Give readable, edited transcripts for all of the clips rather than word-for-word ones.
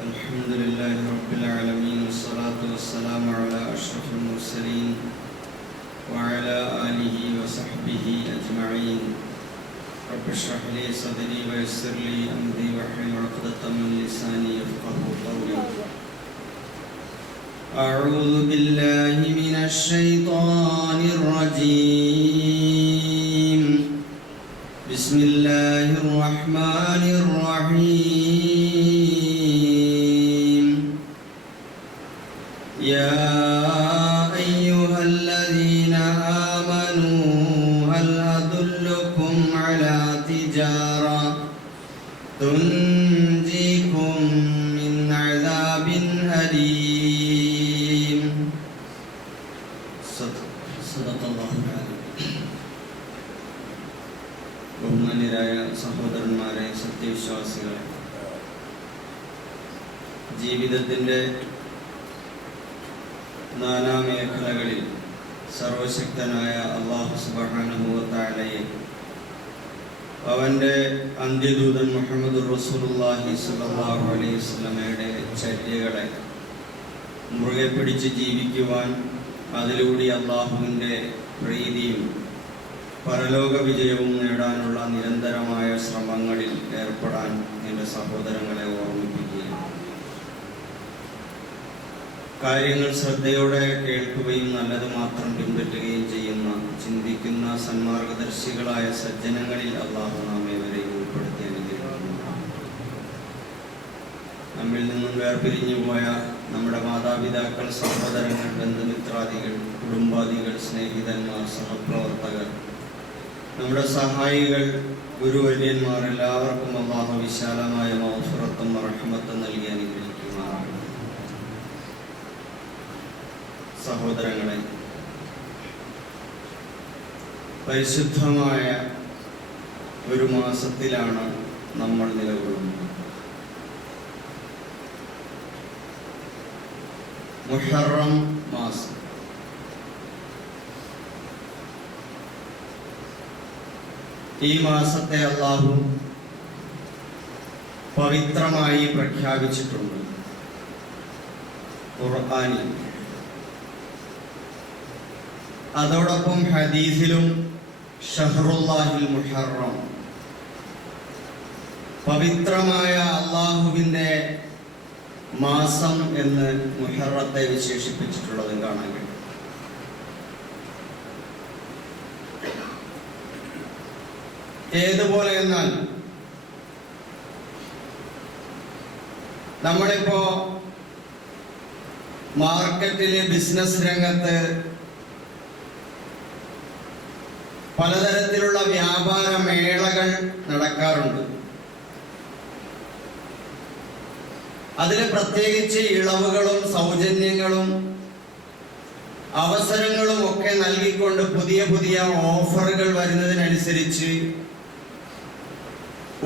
الحمد لله رب العالمين والصلاة والسلام على أشرف المرسلين وعلى آله وصحبه أجمعين. رب اشرح لي صدري ويسر لي أمري واحلل عقدة من لساني يفقهوا قولي. أعوذ بالله من الشيطان الرجيم. بسم الله الرحمن الرحيم. يا أيها الذين آمنوا هل أدلكم على تجارة تنجيكم من عذاب أليم. صدق الله العظيم. ബഹുമാന്യരായ സഹോദരന്മാരെ, സത്യവിശ്വാസികളെ, ജീവിതത്തിൻ്റെ നാനാമേഖലകളിൽ സർവശക്തനായ അല്ലാഹു സുബ്ഹാനഹു വ തആലയെ അവൻ്റെ അന്ത്യദൂതൻ മുഹമ്മദുർ റസൂലുള്ളാഹി സ്വല്ലല്ലാഹു അലൈഹി വസല്ലമയുടെ ചര്യകളെ മുറുകെ പിടിച്ച് ജീവിക്കുവാൻ, അതിലൂടെ അല്ലാഹുവിൻ്റെ പ്രീതിയും പരലോക വിജയവും നേടാനുള്ള നിരന്തരമായ ശ്രമങ്ങളിൽ ഏർപ്പെടാൻ എൻ്റെ സഹോദരങ്ങളെ ഓർമ്മിപ്പിക്കുകയാണ്. കാര്യങ്ങൾ ശ്രദ്ധയോടെ കേൾക്കുകയും നല്ലത് മാത്രം പിൻപറ്റുകയും ചെയ്യുന്ന, ചിന്തിക്കുന്ന സന്മാർഗദർശികളായ സജ്ജനങ്ങളിൽ അല്ലാഹു നാം ഏവരെയും ഉൾപ്പെടുത്തി അനുഗ്രഹിക്കുന്നു. നമ്മിൽ നിന്നും വേർപിരിഞ്ഞു പോയ നമ്മുടെ മാതാപിതാക്കൾ, സഹോദരങ്ങൾ, ബന്ധുമിത്രാദികൾ, കുടുംബാദികൾ, സ്നേഹിതന്മാർ, സഹപ്രവർത്തകർ, നമ്മുടെ സഹായികൾ, ഗുരുവര്യന്മാർ, എല്ലാവർക്കും അല്ലാഹു വിശാലമായ മഗ്ഫിറത്തും റഹ്മത്തും നൽകി അനുഗ്രഹിക്കുമാറാകട്ടെ. സഹോദരങ്ങളെ, പരിശുദ്ധമായ ഒരു മാസത്തിലാണ് നമ്മൾ നിലകൊള്ളുന്നത്. മുഹറം മാസം. ഈ മാസത്തെ അല്ലാഹു പവിത്രമായി പ്രഖ്യാപിച്ചിട്ടുണ്ട് ഖുർആനിൽ. അതോടൊപ്പം ഹദീസിലും ഷഹ്റുല്ലാഹിൽ മുഹറം, പവിത്രമായ അല്ലാഹുവിൻ്റെ മാസം എന്ന് മുഹറത്തെ വിശേഷിപ്പിച്ചിട്ടുള്ളതും കാണാൻ കഴിയും. ഏതുപോലെ എന്നാൽ നമ്മളിപ്പോ മാർക്കറ്റിലെ ബിസിനസ് രംഗത്ത് പലതരത്തിലുള്ള വ്യാപാര മേളകൾ നടക്കാറുണ്ട്. അതിൽ പ്രത്യേകിച്ച് ഇളവുകളും സൗജന്യങ്ങളും അവസരങ്ങളും ഒക്കെ നൽകിക്കൊണ്ട് പുതിയ പുതിയ ഓഫറുകൾ വരുന്നതിനനുസരിച്ച്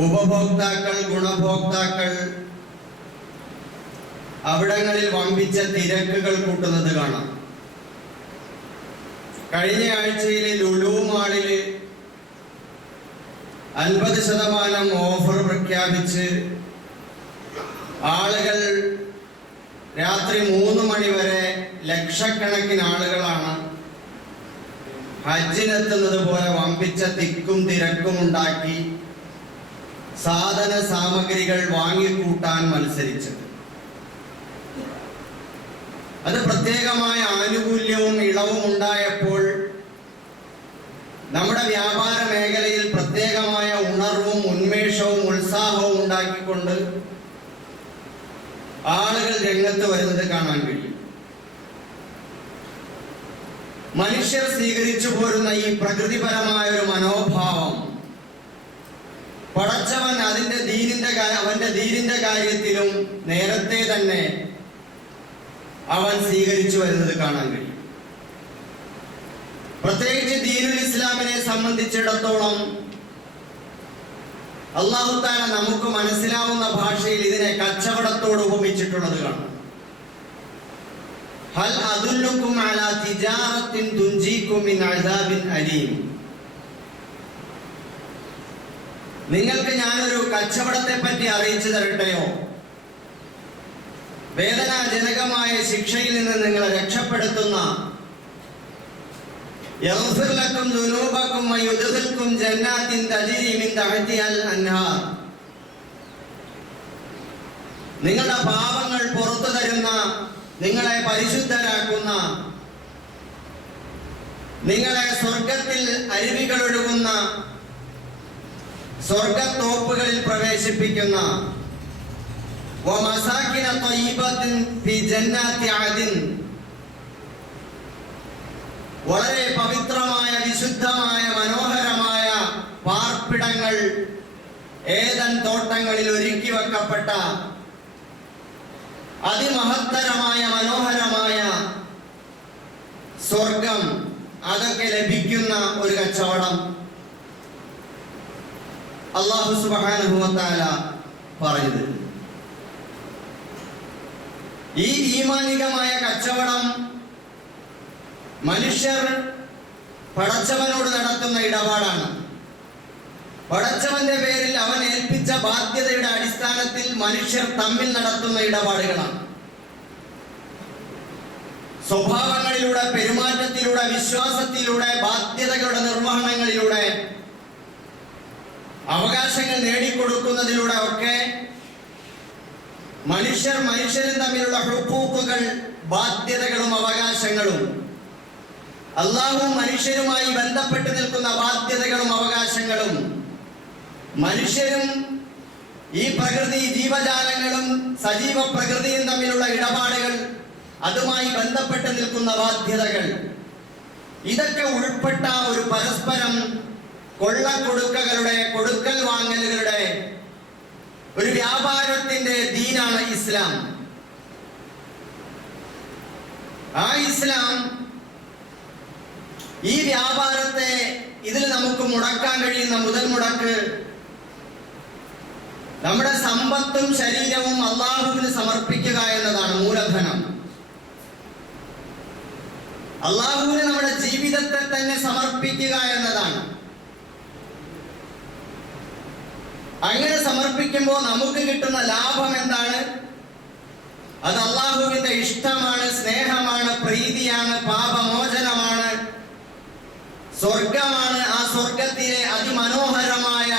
ഉപഭോക്താക്കൾ, ഗുണഭോക്താക്കൾ അവിടങ്ങളിൽ വമ്പിച്ച തിരക്കുകൾ കൂട്ടുന്നത് കാണാം. കഴിഞ്ഞ ആഴ്ചയിൽ ലുലു മാളിൽ 50% ഓഫർ പ്രഖ്യാപിച്ച് ആളുകൾ രാത്രി 3 മണി വരെ ലക്ഷക്കണക്കിന് ആളുകളാണ് ഹജ്ജിനെത്തുന്നത് പോലെ വമ്പിച്ച തിക്കും തിരക്കും ഉണ്ടാക്കി സാധന സാമഗ്രികൾ വാങ്ങിക്കൂട്ടാൻ മത്സരിച്ചത്. അത് പ്രത്യേകമായ ആനുകൂല്യവും ഇളവും ഉണ്ടായപ്പോൾ നമ്മുടെ വ്യാപാര മേഖലയിൽ പ്രത്യേകമായ ഉണർവും ഉന്മേഷവും ഉത്സാഹവും ഉണ്ടാക്കിക്കൊണ്ട് ആളുകൾ രംഗത്ത് വരുന്നത് കാണാൻ കഴിയും. മനുഷ്യർ സ്വീകരിച്ചു പോരുന്ന ഈ പ്രകൃതിപരമായ ഒരു മനോഭാവം പടച്ചവൻ അവന്റെ ദീനിന്റെ കാര്യത്തിലും നേരത്തെ തന്നെ അവൻ സ്വീകരിച്ചു വരുന്നത് കാണാൻ കഴിയും. പ്രത്യേകിച്ച് ദീനുൽ ഇസ്ലാമിനെ സംബന്ധിച്ചിടത്തോളം അല്ലാഹു തആല നമുക്ക് മനസ്സിലാവുന്ന ഭാഷയിൽ ഇതിനെ കച്ചവടത്തോട് ഉപമിച്ചിട്ടുള്ളത് കാണാം. ഹൽ അദുല്ലുക്കും അലാ തിജാറത്തിൻ തുൻജീകും മിൻ അദാബിൻ അലീം. നിങ്ങൾക്ക് ഞാനൊരു കച്ചവടത്തെ പറ്റി അറിയിച്ചു തരട്ടെയോ? വേദനാജനകമായ ശിക്ഷയിൽ നിന്ന് നിങ്ങളെ രക്ഷപ്പെടുത്തുന്ന യഗ്ഫിർ ലക്കും ദുനൂബക്കും വയുദ്ഖിൽക്കും ജന്നാത്തിൻ തജ്രി മിൻ തഹ്തിഹൽ അൻഹാർ, നിങ്ങളുടെ പാപങ്ങൾ പുറത്തു തരുന്ന, നിങ്ങളെ പരിശുദ്ധരാക്കുന്ന, നിങ്ങളെ സ്വർഗത്തിൽ അരുവികൾ ഒഴുകുന്ന സ്വർഗത്തോപ്പുകളിൽ പ്രവേശിപ്പിക്കുന്ന വമസാകിന ത്വയ്യിബത്തിൻ ഫീ ജന്നാത്തി അദ്ൻ, വളരെ പവിത്രമായ വിശുദ്ധമായ മനോഹരമായ പാർപ്പിടങ്ങൾ ഏദൻ തോട്ടങ്ങളിൽ ഒരുക്കി വെക്കപ്പെട്ട അതിമഹത്തരമായ മനോഹരമായ സ്വർഗം, അതൊക്കെ ലഭിക്കുന്ന ഒരു കച്ചവടം അല്ലാഹു സുബ്ഹാനഹു വ തആല പറയുന്നത്. ഈ ഈമാനികമായ കച്ചവടം മനുഷ്യർ പടച്ചവനോട് നടത്തുന്ന ഇടപാടാണ്. പടച്ചവന്റെ പേരിൽ അവൻ ഏൽപ്പിച്ച ബാധ്യതയുടെ അടിസ്ഥാനത്തിൽ മനുഷ്യർ തമ്മിൽ നടത്തുന്ന ഇടപാടുകളാണ്. സ്വഭാവങ്ങളിലൂടെ, പെരുമാറ്റത്തിലൂടെ, വിശ്വാസത്തിലൂടെ, ബാധ്യതകളുടെ നിർവഹണങ്ങളിലൂടെ, അവകാശങ്ങൾ നേടിക്കൊടുക്കുന്നതിലൂടെ ഒക്കെ മനുഷ്യരും തമ്മിലുള്ള ഹുഖൂഖുകൾ, ബാധ്യതകളും അവകാശങ്ങളും, അല്ലാഹു മനുഷ്യരുമായി ബന്ധപ്പെട്ട് നിൽക്കുന്ന ബാധ്യതകളും അവകാശങ്ങളും, മനുഷ്യരും ഈ പ്രകൃതി, ജീവജാലങ്ങളും സജീവ പ്രകൃതിയും തമ്മിലുള്ള ഇടപാടുകൾ, അതുമായി ബന്ധപ്പെട്ട് നിൽക്കുന്ന ബാധ്യതകൾ, ഇതൊക്കെ ഉൾപ്പെട്ട ഒരു പരസ്പരം കൊള്ളക്കൊടുക്കകളുടെ, കൊടുക്കൽ വാങ്ങലുകളുടെ ഒരു വ്യാപാരത്തിന്റെ ദീനാണ് ഇസ്ലാം. ആ ഇസ്ലാം ഈ വ്യാപാരത്തെ, ഇതിൽ നമുക്ക് മുടക്കാൻ കഴിയുന്ന മുതൽ മുടക്ക് നമ്മുടെ സമ്പത്തും ശരീരവും അള്ളാഹുവിന് സമർപ്പിക്കുക എന്നതാണ് മൂലധനം. അള്ളാഹുവിന് നമ്മുടെ ജീവിതത്തെ തന്നെ സമർപ്പിക്കുക എന്നതാണ്. അങ്ങനെ സമർപ്പിക്കുമ്പോൾ നമുക്ക് കിട്ടുന്ന ലാഭം എന്താണ്? അത് അള്ളാഹുവിന്റെ ഇഷ്ടമാണ്, സ്നേഹമാണ്, പ്രീതിയാണ്, പാപമോചനമാണ്, സ്വർഗമാണ്. ആ സ്വർഗത്തിലെ അതിമനോഹരമായ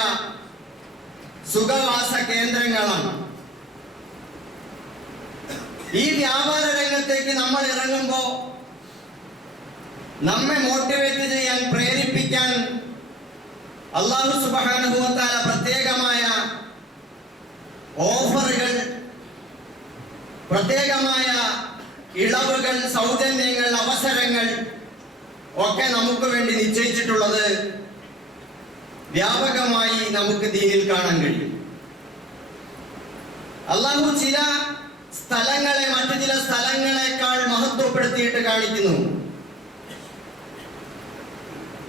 സുഖവാസ കേന്ദ്രങ്ങളാണ്. ഈ വ്യാപാര രംഗത്തേക്ക് നമ്മൾ ഇറങ്ങുമ്പോൾ നമ്മെ മോട്ടിവേറ്റ് ചെയ്യാൻ, പ്രേരിപ്പിക്കാൻ അല്ലാഹു സുബ്ഹാനഹു വ തആല പ്രത്യേകമായ ഓഫറുകൾ, പ്രത്യേകമായ ഇളവുകൾ, സൗജന്യങ്ങൾ, അവസരങ്ങൾ ഒക്കെ നമുക്ക് വേണ്ടി നിശ്ചയിച്ചിട്ടുള്ളത് വ്യാപകമായി നമുക്ക് ദീനിൽ കാണാൻ കഴിയും. അല്ലാഹു ചില സ്ഥലങ്ങളെ മറ്റു ചില സ്ഥലങ്ങളെക്കാൾ മഹത്വപ്പെടുത്തിയിട്ട് കാണിക്കുന്നു.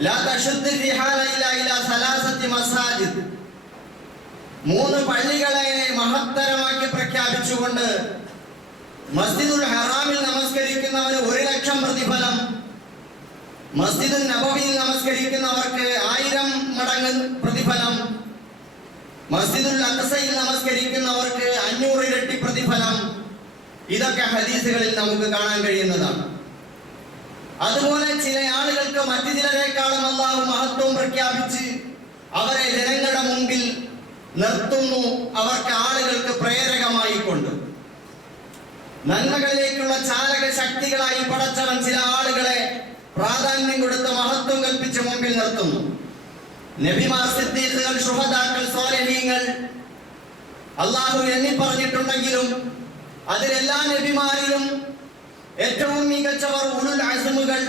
ലാ തശുദ്ദു റിഹാല ഇലാ സലാസത്തി മസാജിദ്, 3 പള്ളികളെ മഹത്തരമാക്കി പ്രഖ്യാപിച്ചുകൊണ്ട് മസ്ജിദുൽ ഹറാമിൽ നമസ്കരിക്കുന്നവന് 1,00,000 പ്രതിഫലം, മസ്ജിദുൽ നബവിയിൽ നമസ്കരിക്കുന്നവർക്ക് 1000 മടങ്ങ് പ്രതിഫലം, മസ്ജിദുൽ അഖ്സയിൽ നമസ്കരിക്കുന്നവർക്ക് 500 ഇരട്ടി പ്രതിഫലം. ഇതൊക്കെ ഹദീസുകളിൽ നമുക്ക് കാണാൻ കഴിയുന്നതാണ്. അതുപോലെ ചില ആളുകൾക്ക് മറ്റു ചിലരെക്കാളും അല്ലാഹു മഹത്വം പ്രഖ്യാപിച്ച് അവരെ ജനങ്ങളുടെ മുമ്പിൽ നിർത്തുന്നു. അവർക്ക് ആളുകൾക്ക് പ്രേരകമായി കൊണ്ട് നന്മകളിലേക്കുള്ള ചാലക ശക്തികളായി പടച്ചവൻ ചില ആളുകളെ പ്രാധാന്യം കൊടുത്ത് മഹത്വം കൽപ്പിച്ച് മുമ്പിൽ നിർത്തുന്നു. നബിമാർ, സിദ്ദീഖുകൾ, ശുഹദാക്കൾ, സ്വാലിഹീങ്ങൾ അല്ലാഹു എണ്ണി പറഞ്ഞിട്ടുണ്ടെങ്കിലും അതിലെല്ലാ നബിമാരിലും ഏറ്റവും മികച്ചവർ ഉലുൽ അസ്മുകൾ,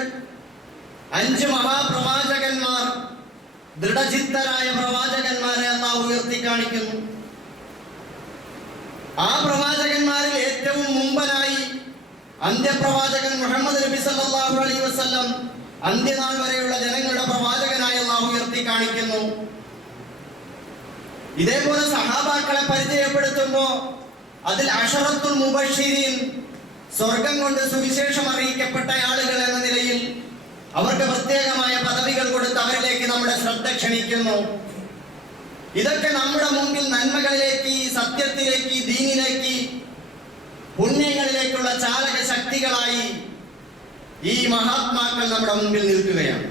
5 മഹാപ്രവാചകന്മാർ, ദൃഢചിത്തരായ പ്രവാചകന്മാരെ അല്ലാഹു ഉയർത്തി കാണിക്കുന്നു. ആ പ്രവാചകന്മാരിൽ ഏറ്റവും മുമ്പനായി അന്ത്യപ്രവാചകൻ മുഹമ്മദ് നബി സല്ലല്ലാഹു അലൈഹി വസല്ലം അന്ത്യനാൾ വരെയുള്ള ജനങ്ങളുടെ പ്രവാചകനായി അല്ലാഹു ഉയർത്തി കാണിക്കുന്നു. ഇതേപോലെ സഹാബാക്കളെ പരിചയപ്പെടുത്തുമ്പോൾ അതിൽ അശറത്തുൽ മുബശ്ശിരീൻ, സ്വർഗം കൊണ്ട് സുവിശേഷം അറിയിക്കപ്പെട്ട ആളുകൾ എന്ന നിലയിൽ അവർക്ക് പ്രത്യേകമായ പദവികൾ കൊടുത്ത് അവരിലേക്ക് നമ്മുടെ ശ്രദ്ധ ക്ഷണിക്കുന്നു. ഇതൊക്കെ നമ്മുടെ മുമ്പിൽ നന്മകളിലേക്ക്, സത്യത്തിലേക്ക്, ദീനിലേക്ക് പുണ്യങ്ങളിലേക്കുള്ള ചാലക ശക്തികളായി ഈ മഹാത്മാക്കൾ നമ്മുടെ മുമ്പിൽ നിൽക്കുകയാണ്.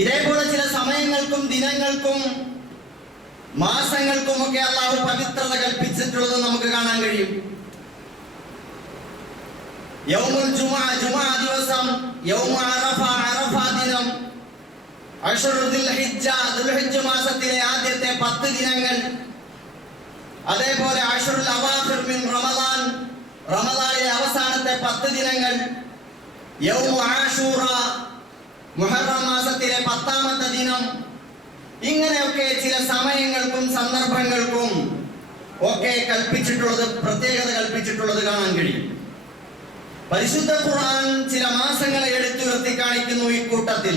ഇതേപോലെ ചില സമയങ്ങൾക്കും ദിനങ്ങൾക്കും മാസങ്ങൾക്കുമൊക്കെ അല്ലാഹു പവിത്രത കൽപ്പിച്ചിട്ടുള്ളത് നമുക്ക് കാണാൻ കഴിയും. യൗമുൽ ജുമുഅ ജുമുഅ ദിവസം, യൗമു അറഫ അറഫ ദിനം, അശ്റുൽ ദുൽഹിജ്ജ ദുൽഹിജ്ജ മാസത്തിലെ ആദ്യത്തെ 10 ദിനങ്ങൾ, അതേപോലെ അശ്റുൽ അവാഖിർ മിൻ റമളാൻ റമളാനിലെ അവസാനത്തെ 10 ദിനങ്ങൾ, യൗമു ആശൂറ മുഹറം മാസത്തിലെ 10ാമത്തെ ദിനം, ഇങ്ങനെയൊക്കെ ചില സമയങ്ങൾക്കും സന്ദർഭങ്ങൾക്കും ഒക്കെ കൽപ്പിച്ചിട്ടുള്ളത്, പ്രത്യേകത കൽപ്പിച്ചിട്ടുള്ളത് കാണാൻ കഴിയും. പരിശുദ്ധ ഖുർആൻ ചില മാസങ്ങളെ എടുത്തുയർത്തി കാണിക്കുന്നു. ഈ കൂട്ടത്തിൽ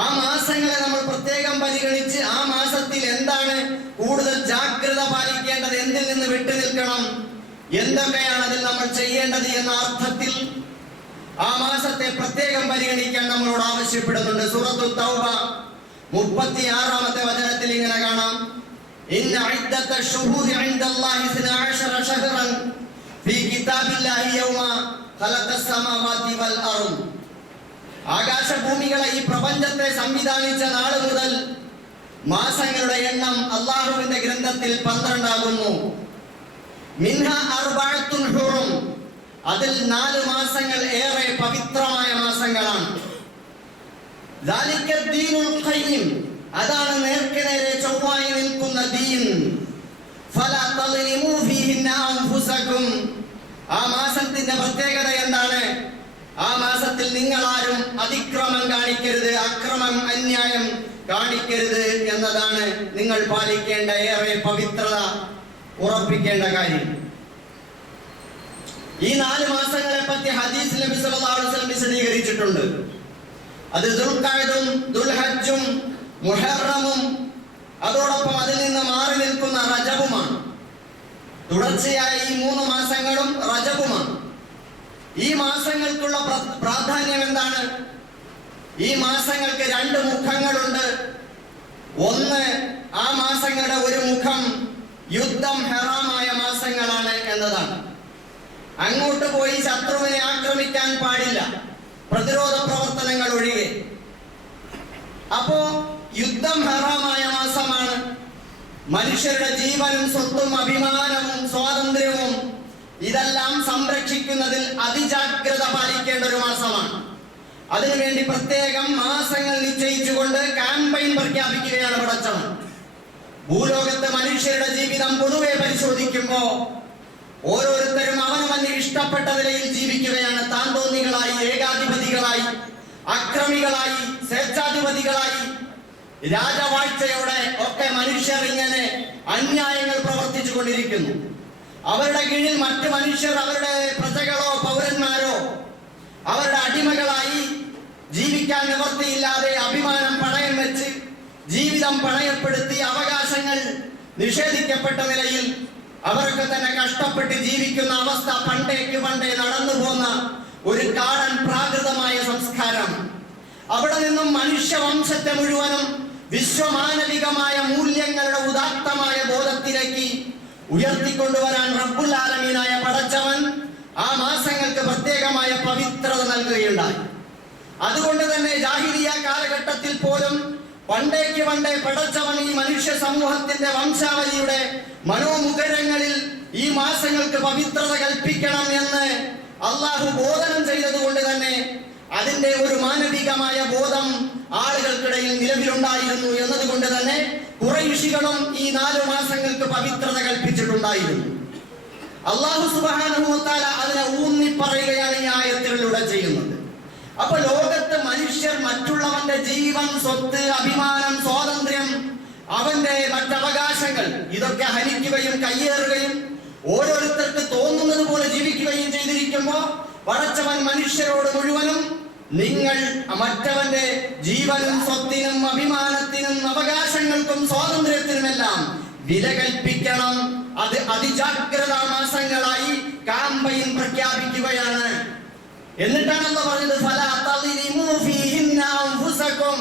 ആ മാസങ്ങളെ നമ്മൾ പ്രത്യേകം പരിഗണിച്ച് ആ മാസത്തിൽ എന്താണ് കൂടുതൽ ജാഗ്രത പാലിക്കേണ്ടത്, എന്തിൽ നിന്ന് വിട്ടു നിൽക്കണം, എന്തൊക്കെയാണ് അതിൽ നമ്മൾ ചെയ്യേണ്ടത് എന്ന അർത്ഥത്തിൽ ആ മാസത്തെ പ്രത്യേകം പരിഗണിക്കാൻ നമ്മളോട് ആവശ്യപ്പെടുന്നുണ്ട്. സൂറത്തുൽ തൗബ 36ാമത്തെ വചനത്തിൽ ഇങ്ങനെ കാണാം: ഇന്ന ഇദ്ദത്തശ് ശുഹൂരി ഇൻദല്ലാഹി 12 ശഹ്റൻ ഫീ കിതാബില്ലാഹി യൗമ ഖലഖസ് സമാവാതി വൽ അർദ്. ആകാശഭൂമികളെ, ഈ പ്രപഞ്ചത്തെ സംവിധാനിച്ച നാൾ മുതൽ മാസങ്ങളുടെ എണ്ണം അല്ലാഹുവിന്റെ ഗ്രന്ഥത്തിൽ 12 ആകുന്നു. മിൻഹ അർബഅത്തുൻ ഹുറും, അതിൽ 4 മാസങ്ങൾ ഏറെ പവിത്രമായ മാസങ്ങളാണ്. ദാലിക ദീനുൽ ഖയ്യിം, അതാണ് നേർക്ക് നേരെ ചൊവ്വായി നിൽക്കുന്ന ദീൻ. ഫലാ തളിമു ഫീഹിന്ന അൻഫുസകും, ആ മാസത്തിന്റെ പ്രത്യേകത എന്താണ്? ആ മാസത്തിൽ നിങ്ങൾ ആരും അതിക്രമം കാണിക്കരുത്, അക്രമം അന്യായം കാണിക്കരുത് എന്നതാണ് നിങ്ങൾ പാലിക്കേണ്ട ഏറെ പവിത്രത ഉറപ്പിക്കേണ്ട കാര്യം. ഈ 4 മാസങ്ങളെ പറ്റി ഹദീസ് നബി സല്ലല്ലാഹു അലൈഹി വസല്ലം വിശദീകരിച്ചിട്ടുണ്ട്. അത് ദുൽഖഅദും ദുൽഹജ്ജും മുഹറമും അതോടൊപ്പം അതിൽ നിന്ന് മാറി നിൽക്കുന്ന റജബുമാണ്. തുടർച്ചയായ ഈ 3 മാസങ്ങളും റജബുമാണ്. ഈ മാസങ്ങൾക്കുള്ള പ്രാധാന്യം എന്താണ്? ഈ മാസങ്ങൾക്ക് 2 മുഖങ്ങളുണ്ട്. ഒന്ന്, ആ മാസങ്ങളുടെ ഒരു മുഖം യുദ്ധം ഹറാമായ മാസങ്ങളാണ് എന്നതാണ്. അങ്ങോട്ട് പോയി ശത്രുവിനെ ആക്രമിക്കാൻ പാടില്ല, പ്രതിരോധ പ്രവർത്തനങ്ങൾ ഒഴികെ. അപ്പോ യുദ്ധം ഹറാമായ മാസമാണ്. മനുഷ്യരുടെ ജീവനും സ്വത്തും അഭിമാനവും സ്വാതന്ത്ര്യവും ഇതെല്ലാം സംരക്ഷിക്കുന്നതിൽ അതിജാഗ്രത പാലിക്കേണ്ട ഒരു മാസമാണ്. അതിനുവേണ്ടി പ്രത്യേകം മാസങ്ങൾ നിശ്ചയിച്ചുകൊണ്ട് ക്യാമ്പയിൻ പ്രഖ്യാപിക്കുകയാണ് പടച്ചവൻ. ഭൂലോകത്ത് മനുഷ്യരുടെ ജീവിതം പൊതുവെ പരിശോധിക്കുമ്പോ ഓരോരുത്തരും അവനവന് ഇഷ്ടപ്പെട്ട നിലയിൽ ജീവിക്കുകയാണ്. താന്തോന്നികളായി, ഏകാധിപതികളായി, അക്രമികളായി, സ്വേച്ഛാധിപതികളായി, രാജവാഴ്ചയോടെ ഒക്കെ മനുഷ്യർ ഇങ്ങനെ അന്യായങ്ങൾ പ്രവർത്തിച്ചു കൊണ്ടിരിക്കുന്നു. അവരുടെ കീഴിൽ മറ്റു മനുഷ്യർ അവരുടെ പ്രജകളോ പൗരന്മാരോ അവരുടെ അടിമകളായി ജീവിക്കാൻ നിവൃത്തിയില്ലാതെ അഭിമാനം പണയം വെച്ച് ജീവിതം പണയപ്പെടുത്തി അവകാശങ്ങൾ നിഷേധിക്കപ്പെട്ട നിലയിൽ അവരൊക്കെ തന്നെ കഷ്ടപ്പെട്ട് ജീവിക്കുന്ന അവസ്ഥ പണ്ടേ നടന്നു പോന്ന ഒരു കാടൻ പ്രാകൃതമായ സംസ്കാരം. അവിടെ നിന്നും മനുഷ്യവംശത്തെ മുഴുവനും വിശ്വമാനവികമായ മൂല്യങ്ങളുടെ ഉദാത്തമായ ബോധത്തിലേക്ക് ഉയർത്തിക്കൊണ്ടുവരാൻ റബ്ബുൽ ആലമീനായ പടച്ചവൻ ആ മാസങ്ങൾക്ക് പ്രത്യേകമായ പവിത്രത നൽകുകയുണ്ടായി. അതുകൊണ്ട് തന്നെ ജാഹിലിയ്യ കാലഘട്ടത്തിൽ പോലും പണ്ടേക്ക് പടച്ചവൻ ഈ മനുഷ്യ സമൂഹത്തിന്റെ വംശാവലിയുടെ മനോമുഖരങ്ങളിൽ ഈ മാസങ്ങൾക്ക് പവിത്രത കൽപ്പിക്കണം എന്ന് അള്ളാഹു ബോധനം ചെയ്തതുകൊണ്ട് തന്നെ അതിന്റെ ഒരു മാനവികമായ ബോധം ആളുകൾക്കിടയിൽ നിലവിലുണ്ടായിരുന്നു എന്നതുകൊണ്ട് തന്നെ ഖുറൈശികളും ഈ 4 മാസങ്ങൾക്ക് പവിത്രത കൽപ്പിച്ചിട്ടുണ്ടായിരുന്നു. അല്ലാഹു സുബ്ഹാനഹു വ തആല അതിനെ ഊന്നി പറയുകയാണ് ഈ ആയത്തിലൂടെ ചെയ്യുന്നത്. അപ്പൊ ലോകത്ത് മനുഷ്യർ മറ്റുള്ളവന്റെ ജീവൻ, സ്വത്ത്, അഭിമാനം, സ്വാതന്ത്ര്യം, അവന്റെ മറ്റവകാശങ്ങൾ ഇതൊക്കെ ഹനിക്കുകയും കയ്യേറുകയും ഓരോരുത്തർക്ക് തോന്നുന്നത് പോലെ ജീവിക്കുകയും ചെയ്തിരിക്കുമ്പോ പടച്ചവൻ മനുഷ്യരോട് മുഴുവനും നിങ്ങൾ മറ്റവന്റെ ജീവനും സ്വത്തിനും അഭിമാനത്തിനും അവകാശങ്ങൾക്കും സ്വാതന്ത്ര്യത്തിനുമെല്ലാം വില കൽപ്പിക്കണം. അത് അതിജാഗ്രതാ മാസങ്ങളായി കാമ്പയിൻ പ്രഖ്യാപിക്കുകയാണ്. എന്നിട്ടാണല്ലോ പറഞ്ഞത് ഫലാ തളിമു ഫീഹിന്ന അൻഫുസകും,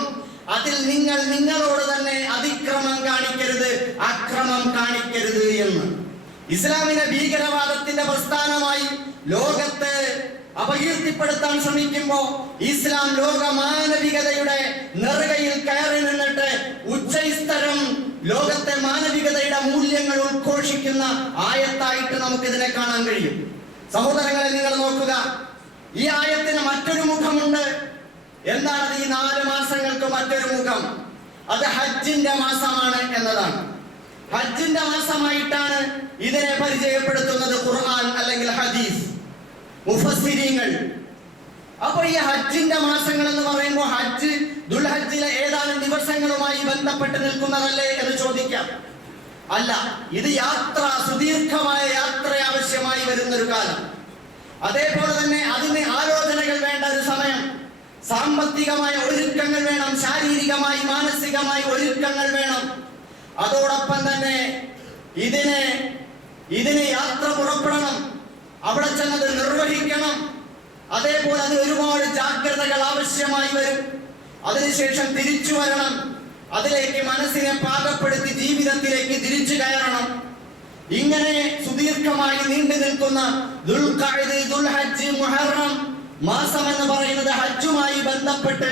അതിൽ നിങ്ങൾ നിങ്ങളോട് തന്നെ അതിക്രമം കാണിക്കരുത്, അക്രമം കാണിക്കരുത് എന്ന്. ഇസ്ലാമിനെ ഭീകരവാദത്തിന്റെ പ്രസ്ഥാനമായി ലോകത്തെ അപകീർത്തിപ്പെടുത്താൻ ശ്രമിക്കുമ്പോ ഇസ്ലാം ലോക മാനവികതയുടെ നെറുകയിൽ കയറി നിന്നിട്ട് ഉച്ചസ്ഥരം ലോകത്തെ മാനവികതയുടെ മൂല്യങ്ങൾ ഉദ്ഘോഷിക്കുന്ന ആയത്തായിട്ട് നമുക്കിതിനെ കാണാൻ കഴിയും. സഹോദരങ്ങളെ, നിങ്ങൾ നോക്കുക, ഈ ആയത്തിന് മറ്റൊരു മുഖമുണ്ട്. എന്താണ് ഈ 4 മാസങ്ങൾക്ക് മറ്റൊരു മുഖം? അത് ഹജ്ജിന്റെ മാസമാണ് എന്നതാണ്. ഹജ്ജിന്റെ മാസമായിട്ടാണ് ഇതിനെ പരിചയപ്പെടുത്തുന്നത് ഖുർആൻ അല്ലെങ്കിൽ ഹദീസ്, മുഫസ്സിരീങ്ങൾ. അപ്പൊ ഈ ഹജ്ജിന്റെ മാസങ്ങൾ എന്ന് പറയുമ്പോൾ ഹജ്ജ് ദുൽഹജ്ജിലെ ഏതാനും ദിവസങ്ങളുമായി ബന്ധപ്പെട്ട് നിൽക്കുന്നതല്ലേ എന്ന് ചോദിക്കാം. അല്ല, ഇത് യാത്ര, സുദീർഘമായ യാത്ര ആവശ്യമായി വരുന്നൊരു കാലം. അതേപോലെ തന്നെ അതിന് ആലോചനകൾ വേണ്ട ഒരു സമയം, സാമ്പത്തികമായ ഒരുക്കങ്ങൾ വേണം, ശാരീരികമായി മാനസികമായി ഒരുക്കങ്ങൾ വേണം. അതോടൊപ്പം തന്നെ ഇതിന് യാത്ര പുറപ്പെടണം, അവിടെ ചെന്നത് നിർവഹിക്കണം. അതേപോലെ അത് ഒരുപാട് ജാഗ്രതകൾ ആവശ്യമായി വരും. അതിനുശേഷം തിരിച്ചു വരണം, അതിലേക്ക് മനസ്സിനെ പാകപ്പെടുത്തി ജീവിതത്തിലേക്ക് തിരിച്ചു കയറണം. ഇങ്ങനെ സുദീർഘമായി നീണ്ടു നിൽക്കുന്ന ദുൽഖഅദ്, ദുൽഹജ്ജ്, മുഹറം മാസം എന്ന് പറയുന്നത് ഹജ്ജുമായി ബന്ധപ്പെട്ട്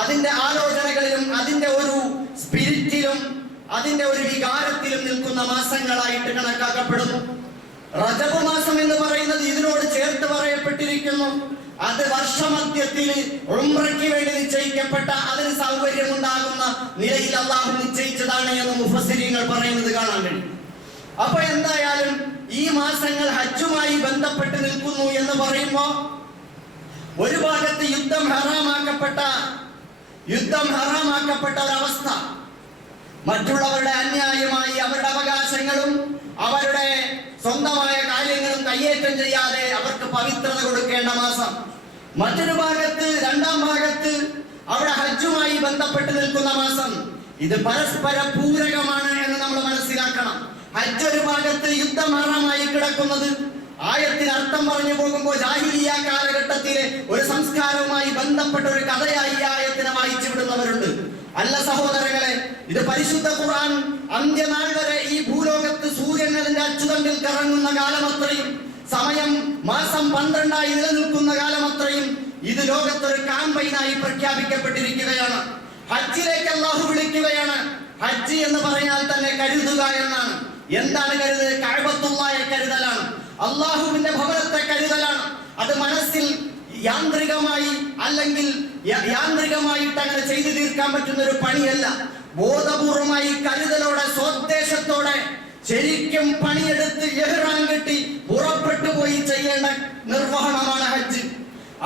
അതിന്റെ ആലോചനകളിലും അതിന്റെ ഒരു സ്പിരിറ്റിലും അതിന്റെ ഒരു വികാരത്തിലും നിൽക്കുന്ന മാസങ്ങളായിട്ട് കണക്കാക്കപ്പെടുന്നു. റജബ് മാസം എന്ന് പറയുന്നത് ഇതിനോട് ചേർത്ത് പറയപ്പെട്ടിരിക്കുന്നു. അത് വർഷമധ്യത്തിൽ ഉംറയ്ക്ക് വേണ്ടി നിശ്ചയിക്കപ്പെട്ട, അതിന് സൗകര്യമുണ്ടാകുന്ന നിലയിൽ അല്ലാഹു നിശ്ചയിച്ചതാണ് എന്ന് മുഫസ്സിരീങ്ങൾ പറയുന്നത് കാണാൻ കഴിയും. അപ്പൊ എന്തായാലും ഈ മാസങ്ങൾ ഹജ്ജുമായി ബന്ധപ്പെട്ട് നിൽക്കുന്നു എന്ന് പറയുമ്പോൾ ഒരു ഭാഗത്ത് യുദ്ധം ഹറാമാക്കപ്പെട്ട ഒരവസ്ഥ, മറ്റുള്ളവരുടെ അന്യായമായി അവരുടെ അവകാശങ്ങളും അവരുടെ സ്വന്തമായ കാര്യങ്ങളും കയ്യേറ്റം ചെയ്യാതെ അവർക്ക് പവിത്രത കൊടുക്കേണ്ട മാസം. മറ്റൊരു ഭാഗത്ത്, രണ്ടാം ഭാഗത്ത് അവിടെ ഹജ്ജുമായി ബന്ധപ്പെട്ട് നിൽക്കുന്ന മാസം. ഇത് പരസ്പര പൂരകമാണ് എന്ന് നമ്മൾ മനസ്സിലാക്കണം. ഹജ്ജ് ഒരു ഭാഗത്ത് യുദ്ധം ഹറാമായി കിടക്കുന്നത്, ആയത്തിന് അർത്ഥം പറഞ്ഞു പോകുമ്പോൾ ജാഹിലിയ്യ കാലഘട്ടത്തിലെ ഒരു സംസ്കാരവുമായി ബന്ധപ്പെട്ട ഒരു കഥയായി ഈ ആയത്തിനെ വായിച്ചു വിടുന്നവരുണ്ട്. അല്ല സഹോദരങ്ങളെ, ഇത് പരിശുദ്ധ ഖുർആൻ അന്ത്യനാൾ വരെ ഈ ഭൂലോകത്ത് സൂര്യൻ അതിന്റെ അച്ചുതണ്ടിൽ കറങ്ങുന്ന കാലമത്രയും, സമയം മാസം 12 നിലനിൽക്കുന്ന കാലമത്രയും ഇത് ലോകത്തൊരു കാമ്പയിനായി പ്രഖ്യാപിക്കപ്പെട്ടിരിക്കുകയാണ്. ഹജ്ജിലേക്ക് അല്ലാഹു വിളിക്കുകയാണ്. ഹജ്ജ് എന്ന് പറഞ്ഞാൽ തന്നെ കരുതുക എന്നാണ്. എന്താണ് കരുതൽ? കഅബത്തുല്ലാഹയെ കരുതലാണ്, അല്ലാഹുവിന്റെ ഭവനത്തെ കരുതലാണ്. അത് മനസ്സിൽ യാന്ത്രികമായി അല്ലെങ്കിൽ യാന്ത്രികമായിട്ട് അങ്ങനെ ചെയ്തു തീർക്കാൻ പറ്റുന്ന ഒരു പണിയല്ല. ബോധപൂർവമായി കരുതലോടെ സ്വദേശത്തോടെ ശരിക്കും പണിയെടുത്ത് ഇഹ്റാം കെട്ടി പുറപ്പെട്ടു പോയി ചെയ്യേണ്ട നിർവഹണമാണ് ഹജ്ജ്.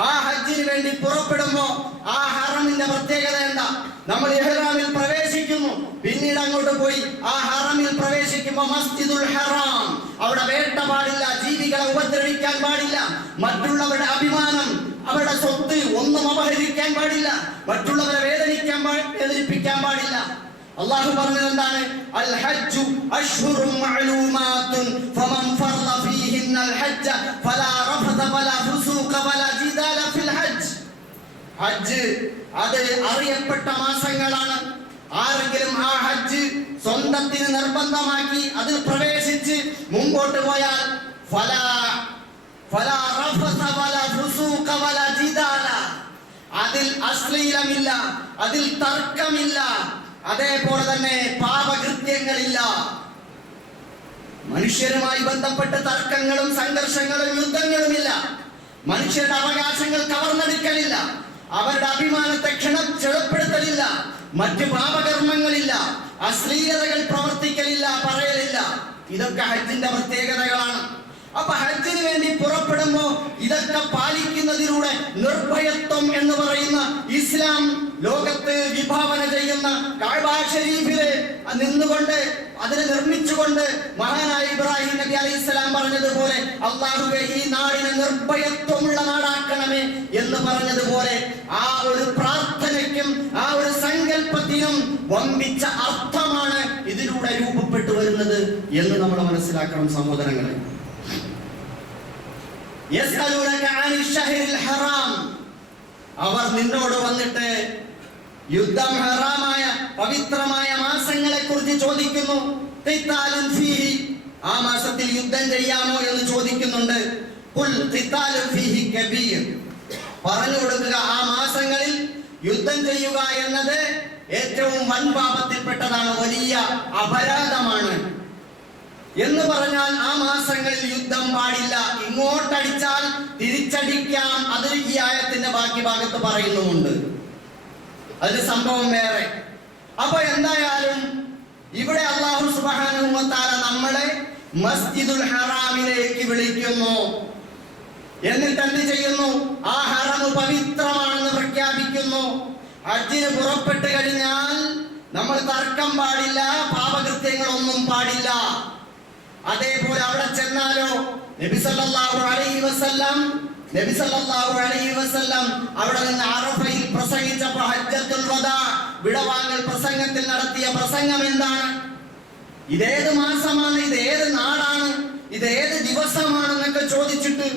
ആ ഹജ്ജിന് വേണ്ടി പുറപ്പെടുമ്പോ ആ ഹറമിന്റെ പ്രത്യേകത എന്താ? നമ്മൾ ഇഹ്റാമിൽ പ്രവേശിക്കുന്നു, പിന്നീട് അങ്ങോട്ട് പോയി ആ ഹറമിൽ പ്രവേശിക്കുമ്പോ മസ്ജിദുൽ ഹറാം, അവിടെ വേട്ട പാടില്ല, ജീവികളെ ഉപദ്രവിക്കാൻ പാടില്ല, മറ്റുള്ളവരുടെ അഭിമാനം, അവരുടെ സ്വത്ത് ഒന്നും അപഹരിക്കാൻ പാടില്ല, മറ്റുള്ളവരെ വേദനിപ്പിക്കാൻ പാടില്ല. അല്ലാഹു പറഞ്ഞത് എന്താണ്? അൽ ഹജ്ജു അശ്ഹുറും മഅലൂമാതുൻ ഫമൻ ഫറദ ഫീഹിന്നൽ ഹജ്ജ ഫലാ റഫത വലാ ഫുസൂഖ വലാ ജിദാല ഫിൽ ഹജ്ജ്. ഹജ്ജ് അത് അറിയപ്പെട്ട മാസങ്ങളാണ്. ആരെങ്കിലും ആ ഹജ്ജ് സ്വന്തത്തിന് നിർബന്ധമാക്കി അതിൽ പ്രവേശിച്ച് മുമ്പോട്ട് പോയാൽ ഫലാ റഫത വലാ ഫുസൂഖ വലാ ജിദാല, അതിൽ അശ്ലീലമില്ല, അതിൽ തർക്കമില്ല, അതേപോലെ തന്നെ പാപകൃത്യങ്ങളില്ല. മനുഷ്യരുമായി ബന്ധപ്പെട്ട തർക്കങ്ങളും സംഘർഷങ്ങളും യുദ്ധങ്ങളുമില്ല. മനുഷ്യരുടെ അവകാശങ്ങൾ കവർന്നെടുക്കലില്ല, അവരുടെ അഭിമാനത്തെ ക്ഷണപ്പെടുത്തലില്ല, മറ്റു പാപകർമ്മങ്ങളില്ല, അശ്ലീലതകൾ പ്രവർത്തിക്കലില്ല, പറയലില്ല. ഇതൊക്കെ ഹജ്ജിന്റെ പ്രത്യേകതകളാണ്. അപ്പൊ ഹജ്ജിന് വേണ്ടി പുറപ്പെടുമ്പോ ഇതൊക്കെ പാലിക്കുന്നതിലൂടെ നിർഭയത്വം എന്ന് പറയുന്ന ഇസ്ലാം ലോകത്ത് വിഭാവന ചെയ്യുന്ന കഅബ ശരീഫില് നിന്നുകൊണ്ട് അതിനെ നിർമ്മിച്ചുകൊണ്ട് മഹാനായ ഇബ്രാഹിം നബി അലൈഹിസ്സലാം പറഞ്ഞതുപോലെ അല്ലാഹുവേ ഈ നാടിനെ നിർഭയത്വമുള്ള നാടാക്കണമേ എന്ന് പറഞ്ഞതുപോലെ ആ ഒരു പ്രാർത്ഥനയ്ക്കും ആ ഒരു സങ്കല്പത്തിനും വമ്പിച്ച അർത്ഥമാണ് ഇതിലൂടെ രൂപപ്പെട്ടു വരുന്നത് എന്ന് നമ്മൾ മനസ്സിലാക്കണം സഹോദരങ്ങളെ. അവർ നിന്നോട് വന്നിട്ട് യുദ്ധം ഹറാമായ പവിത്രമായ മാസങ്ങളെ കുറിച്ച് ചോദിക്കുന്നു. ആ മാസത്തിൽ യുദ്ധം ചെയ്യാമോ എന്ന് ചോദിക്കുന്നുണ്ട്. പറഞ്ഞു കൊടുക്കുക, ആ മാസങ്ങളിൽ യുദ്ധം ചെയ്യുക എന്നത് ഏറ്റവും വൻ പാപത്തിൽപ്പെട്ടതാണ്, വലിയ അപരാധമാണ് എന്ന് പറഞ്ഞാൽ ആ മാസങ്ങളിൽ യുദ്ധം പാടില്ല. ഇങ്ങോട്ടടിച്ചാൽ തിരിച്ചടിക്കാം. അത് ഈ ആയത്തിന്റെ ബാക്കി ഭാഗത്ത് പറയുന്നുമുണ്ട്. അതിന് സംഭവം വേറെ. അപ്പൊ എന്തായാലും ഇവിടെ അല്ലാഹു സുബ്ഹാനഹു വ തആല നമ്മളെ മസ്ജിദുൽ ഹറാമിലേക്ക് വിളിക്കുന്നു. എന്നിട്ട് എന്ത് ചെയ്യുന്നു? ആ ഹറം പവിത്രമാണെന്ന് പ്രഖ്യാപിക്കുന്നു. ഹജ്ജിന് പുറപ്പെട്ടു കഴിഞ്ഞാൽ നമ്മൾ തർക്കം പാടില്ല, പാപകൃത്യങ്ങളൊന്നും പാടില്ല. അതേപോലെ അവിടെ ചെന്നാലോ നബി സല്ലല്ലാഹു അലൈഹി വസല്ലം അവിടെ നിന്ന് അറഫയിൽ പ്രസംഗിച്ചപ്പോൾ ഹജ്ജത്തുൽ വദാ വിടവാങ്ങൽ പ്രസംഗത്തിൽ നടത്തിയ പ്രസംഗം എന്താണ്? ഇതേത് മാസമാണ്, ഇതേത് നാടാണ്, ഇതേത് ദിവസമാണെന്നൊക്കെ ചോദിച്ചിട്ട്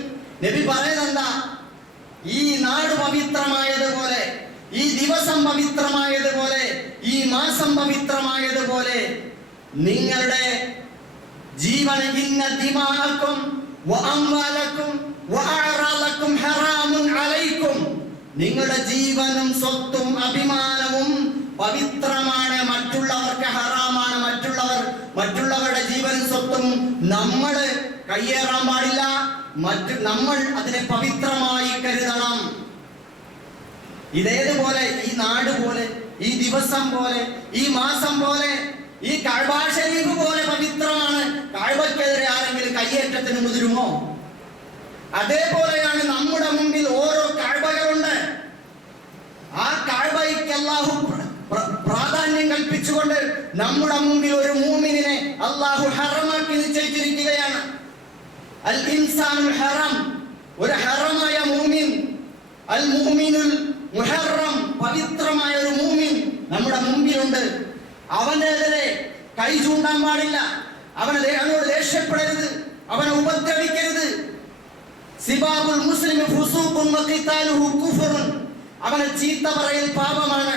നബി പറയുന്നെന്താ? ഈ നാട് പവിത്രമായതുപോലെ, ഈ ദിവസം പവിത്രമായതുപോലെ, ഈ മാസം പവിത്രമായതുപോലെ നിങ്ങളുടെ ജീവൻ ഇന്ന ദിമാഅക്കും വഅംവാലക്കും വഅഅറാലക്കും ഹറാമുൻ അലൈക്കും, നിങ്ങളുടെ ജീവനും സ്വത്തും അഭിമാനവും പവിത്രമാണ്, മറ്റുള്ളവർക്ക് ഹറാമാണ്. മറ്റുള്ളവരുടെ ജീവനും സ്വത്തും നമ്മൾ കയ്യേറാൻ പാടില്ല. നമ്മൾ അതിനെ പവിത്രമായി കരുതണം. ഇതേതുപോലെ ഈ നാട് പോലെ, ഈ ദിവസം പോലെ, ഈ മാസം പോലെ, ഈ കഅബ ശരീഫ് പോലെ പവിത്രമാണ്. കഅബയ്ക്കെതിരെ ആരെങ്കിലും കയ്യേറ്റത്തിന് മുതിരുമോ? അതേപോലെയാണ് നമ്മുടെ മുമ്പിൽ ഓരോ കഅബകളുണ്ട്. ആ കഅബയ്ക്ക് അല്ലാഹു പ്രാധാന്യം കൽപ്പിച്ചുകൊണ്ട് നമ്മുടെ മുമ്പിൽ ഒരു മുഅ്മിനിനെ അല്ലാഹു ഹറമാക്കി നിശ്ചയിച്ചിരിക്കുകയാണ്. അൽ ഇൻസാനുൽ ഹറം, ഒരു ഹറമായ മുഅ്മിൻ, അൽ മുഅ്മിനുൽ മുഹറം, പവിത്രമായ ഒരു മുഅ്മിൻ നമ്മുടെ മുമ്പിലുണ്ട്. അവനെതിരെ കൈ ചൂണ്ടാൻ പാടില്ല, അവനോട് ദേഷ്യപ്പെടരുത്, അവനെ ഉപദ്രവിക്കരുത്. സിബാബുൽ മുസ്ലിം ഫുസൂഖുൻ വഖിതാലുഹു കുഫ്റുൻ, അവനെ ചീത്ത പറയൽ പാപമാണ്,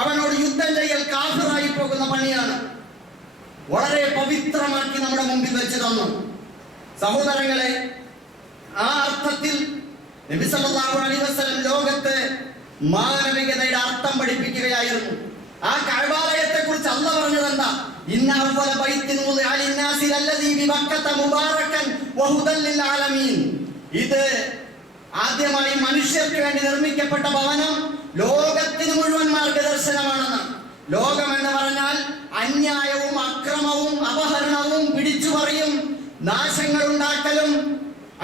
അവനോട് യുദ്ധം ചെയ്യൽ കാഫിറായി പോകുന്ന പണിയാണ്. വളരെ പവിത്രമാക്കി നമ്മുടെ മുമ്പിൽ വെച്ച് തന്നു. സഹോദരങ്ങളെ, ആ അർത്ഥത്തിൽ നബി സല്ലല്ലാഹു അലൈഹി വസല്ലം ലോകത്തെ മാനവികതയുടെ അർത്ഥം പഠിപ്പിക്കുകയായിരുന്നു. ആ കഅബാലയത്തെ കുറിച്ച് അല്ലാഹു പറഞ്ഞത് എന്താ? ഇന്ന അവ്വല ബൈത്തിൻ വുദിഅ ലിന്നാസി അല്ലദീ ബിബക്കത മുബാറകൻ വഹുദൻ ലിൽ ആലമീൻ, ഇത് ആദ്യമായി മനുഷ്യർക്ക് വേണ്ടി നിർമ്മിക്കപ്പെട്ട ഭവനം ലോകത്തിന് മുഴുവൻ മാർഗദർശനമാണെന്ന്. ലോകം എന്ന് പറഞ്ഞാൽ അന്യായവും അക്രമവും അപഹരണവും പിടിച്ചുപറിയും നാശങ്ങൾ ഉണ്ടാക്കലും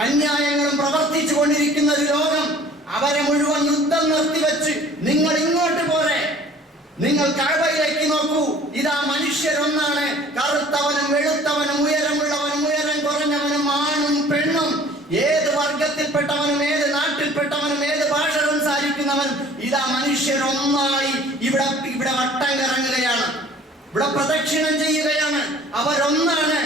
അന്യായങ്ങളും പ്രവർത്തിച്ചു കൊണ്ടിരിക്കുന്ന ഒരു ലോകം. അവരെ മുഴുവൻ യുദ്ധം നിർത്തിവെച്ച് നിങ്ങൾ ഇങ്ങോട്ട് പോരെ, നിങ്ങൾ കഅബയിലേക്ക് നോക്കൂ, ഇതാ മനുഷ്യരൊന്നാണ്, കറുത്തവനും വെളുത്തവനും ഉയരമുള്ളവനും ഉയരം കുറഞ്ഞവനും ആണും പെണ്ണും, ഏത് വർഗത്തിൽപ്പെട്ടവനും ഏത് നാട്ടിൽപ്പെട്ടവനും ഏത് ഭാഷ സംസാരിക്കുന്നവനും, ഇതാ മനുഷ്യരൊന്നായി ഇവിടെ വട്ടം കറങ്ങുകയാണ്, ഇവിടെ പ്രദക്ഷിണം ചെയ്യുകയാണ്. അവരൊന്നാണ്,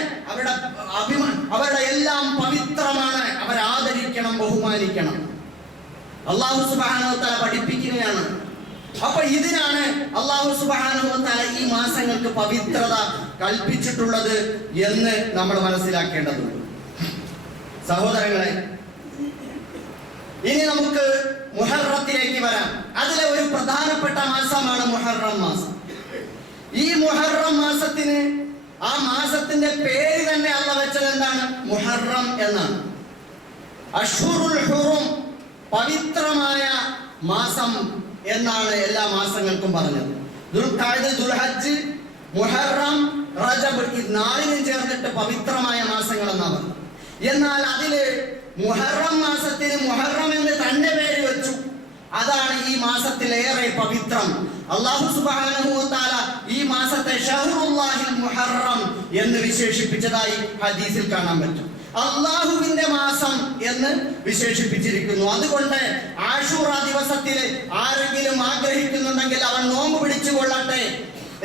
അവരുടെ എല്ലാം പവിത്രമാണ്, അവരാദരിക്കണം, ബഹുമാനിക്കണം. അല്ലാഹു സുബ്ഹാനഹു വ തആല പഠിപ്പിക്കുകയാണ്. അപ്പൊ ഇതിനാണ് അല്ലാഹു സുബ്ഹാനഹു വ തആല ഈ മാസങ്ങൾക്ക് പവിത്രത കൽപ്പിച്ചിട്ടുള്ളത് എന്ന് നമ്മൾ മനസ്സിലാക്കേണ്ടതുണ്ട്. സഹോദരങ്ങളെ, ഇനി നമുക്ക് മുഹറത്തിലേക്ക് വരാം. അതിലെ ഒരു പ്രധാനപ്പെട്ട മാസമാണ് മുഹറം മാസം. ഈ മുഹറം മാസത്തിന്, ആ മാസത്തിന്റെ പേര് തന്നെ അല്ലാഹു വെച്ചത് എന്താണ്? മുഹറം എന്നാണ്. അഷ്ഹുറുൽ ഹുറും, പവിത്രമായ മാസം എന്നാണ് എല്ലാ മാസങ്ങൾക്കും പറഞ്ഞത്. ദുൽഖഅദ, ദുൽഹജ്ജ്, മുഹറം, റജബ്, ഈ നാലിനും ചേർന്നിട്ട് പവിത്രമായ മാസങ്ങൾ എന്നാണ്. എന്നാൽ അതില് മുഹറം മാസത്തിന് മുഹറം എന്ന് തന്നെ പേര് വെച്ചു. അതാണ് ഈ മാസത്തിലേറെ പവിത്രം. അല്ലാഹു സുബ്ഹാനഹു വ തആല ഈ മാസത്തെ ഷഹ്റുല്ലാഹിൽ മുഹറം എന്ന് വിശേഷിപ്പിച്ചതായി ഹദീസിൽ കാണാൻ പറ്റും. അല്ലാഹുവിന്റെ മാസം എന്ന് വിശേഷിപ്പിച്ചിരിക്കുന്നു. അതുകൊണ്ട് ആശൂറ ദിവസത്തിൽ ആരെങ്കിലും ആഗ്രഹിക്കുന്നുണ്ടെങ്കിൽ അവൻ നോമ്പ് പിടിച്ചു കൊള്ളട്ടെ